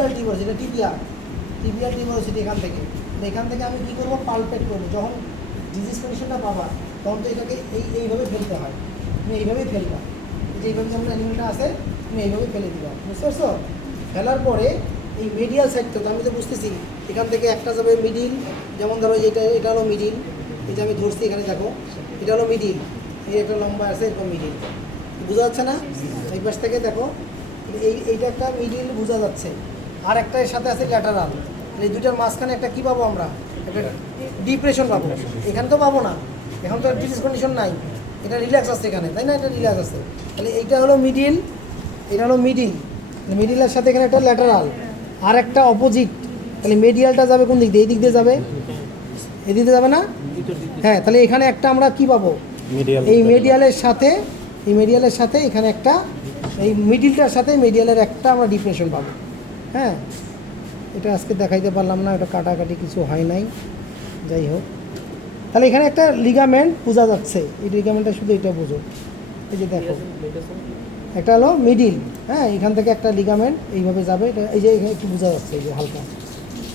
Tibial tumour, tibial টিউমারোসিটি এখান থেকে আমি কী করবো, পালপেট করবো। যখন ডিজিজ কন্ডিশনটা পাবা তখন তো এটাকে এইভাবে ফেলতে হয়, তুমি এইভাবেই ফেলবা, যে এইভাবে যেমন অ্যানিমেলটা আছে তুমি এইভাবে ফেলে দিবা, বুঝতে পারছো? ফেলার পরে এই মিডিয়াল সাইডটা তো আমি তো বুঝতেছি, এখান থেকে একটা যাবে মিডিল, যেমন ধরো এটা হলো মিডিল, এই যে আমি ধরছি এখানে দেখো, এটা হলো মিডিল, এই একটা লম্বা আছে এরকম মিডিল, বোঝা যাচ্ছে না? এই পাশ থেকে দেখো এইটা একটা মিডিল বোঝা যাচ্ছে, আর একটা এর সাথে আছে ল্যাটারাল, এই দুইটার মাঝখানে একটা কী পাবো আমরা, একটা ডিপ্রেশন পাবো। এখানে তো পাবো না, এখন তো ডিজিজ কন্ডিশন নাই, এটা রিল্যাক্স আছে এখানে, তাই না? এটা রিল্যাক্স আছে, তাহলে এইটা হলো মিডিল, এটা হলো মিডিলের সাথে এখানে একটা ল্যাটারাল, আর একটা অপোজিট, তাহলে মিডিয়ালটা যাবে কোন দিক দিয়ে? এই দিক দিয়ে যাবে, এই দিক দিয়ে যাবে না? হ্যাঁ, তাহলে এখানে একটা আমরা কি পাবো, এই মিডিয়ালের সাথে এখানে একটা, এই মিডিলটার সাথে মিডিয়ালের একটা আমরা ডিপ্রেশন পাবো। হ্যাঁ, এটা আজকে দেখাইতে পারলাম না, এটা কাটাকাটি কিছু হয় নাই, যাই হোক। তাহলে এখানে একটা লিগামেন্ট বোঝা যাচ্ছে, এই লিগামেন্টটা শুধু এটা বোঝো, এই যে দেখো একটা হলো মিডিল, হ্যাঁ, এখান থেকে একটা লিগামেন্ট এইভাবে যাবে, এটা এই যে এখানে একটু বোঝা যাচ্ছে, এই যে হালকা,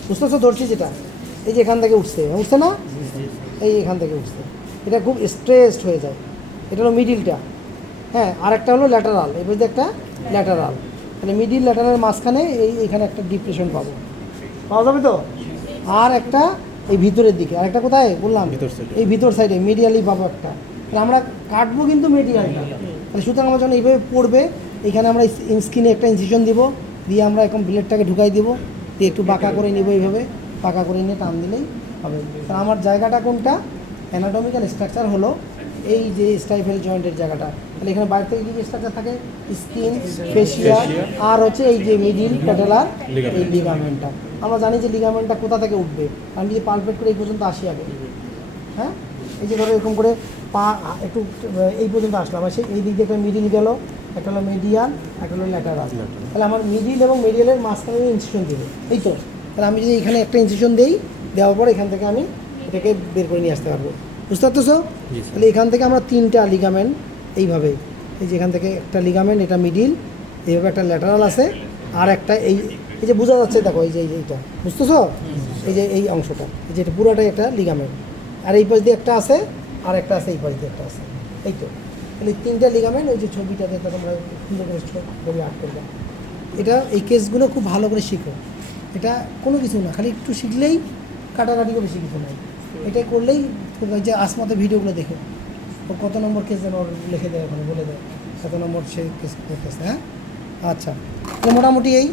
বুঝতেছো? ধরছি যেটা, এই যে এখান থেকে উঠছে না, এই এখান থেকে উঠছে, এটা খুব স্ট্রেসড হয়ে যায়, এটা হলো মিডিলটা। হ্যাঁ, আর একটা হলো ল্যাটারাল, এই বলতে একটা ল্যাটারাল, মানে মিডিল ল্যাটারালের মাঝখানে এখানে একটা ডিপ্রেশন পাওয়া যাবে তো। আর একটা এই ভিতরের দিকে, আর একটা কোথায় বললাম, এই ভিতর সাইডে মিডিয়ালি পাবো একটা, তাহলে আমরা কাটবো কিন্তু মিডিয়ালটা, তাহলে সুতরাং আমরা যখন এইভাবে পড়বে, এখানে আমরা স্কিনে একটা ইনসিশন দিব, দিয়ে আমরা এখন ব্লেডটাকে ঢুকাই দিব, দিয়ে একটু বাঁকা করে নিব, এইভাবে বাঁকা করে নিয়ে টান দিলেই হবে। তাহলে আমার জায়গাটা কোনটা, অ্যানাটমিক্যাল স্ট্রাকচার হলো এই যে স্টাইফেল জয়েন্টের জায়গাটা, তাহলে এখানে বাইরে থেকে কী স্ট্রাকচার থাকে, স্কিন, ফেসিয়া, আর হচ্ছে এই যে মিডিল প্যাটেলার এই লিগামেন্টটা। আমরা জানি যে লিগামেন্টটা কোথা থেকে উঠবে, আমি যদি পালপেট করে এই পর্যন্ত আসি আগে, হ্যাঁ, এই যে ধরো এরকম করে পা একটু এই পর্যন্ত আসলাম, আর সেই এই দিক দিয়ে একটা মিডিল গেল, একটা হলো মিডিয়াল, একটা হলো ল্যাটারাল, তাহলে আমার মিডিল এবং মিডিয়ালের মাঝখানে ইনসিশন দেবে, এই তো। তাহলে আমি যদি এখানে একটা ইনসিশন দিই, দেওয়ার পর এখান থেকে আমি এটাকে বের করে নিয়ে আসতে পারবো, বুঝতে পারতেছো? তাহলে এখান থেকে আমরা তিনটা লিগামেন্ট এইভাবে, এই যে এখান থেকে একটা লিগামেন্ট, এটা মিডিল, এইভাবে একটা ল্যাটারাল আছে, আর একটা এই যে বোঝা যাচ্ছে দেখো, এই যে এইটা বুঝতেছো, এই যে এই অংশটা, এই যে এটা পুরোটাই একটা লিগামেন্ট, আর এই পাশ দিয়ে একটা আছে, আর একটা আছে এই পাশ দিয়ে একটা আছে, এই তো। তাহলে তিনটা লিগামেন্ট, ওই যে ছবিটাতে তোমরা সুন্দর করে ছবি আর্ট করবে। এটা এই কেসগুলো খুব ভালো করে শিখো, এটা কোনো কিছু না, খালি একটু শিখলেই, কাটাকাটি করে বেশি কিছু নাই, এটাই করলেই। যে আসমাতে ভিডিওগুলো দেখো, ও কত নম্বর কেস যেন লিখে দেয়, ওখানে বলে দেয় কত নম্বর সে কেস করতেছে। হ্যাঁ, আচ্ছা, তো মোটামুটি এই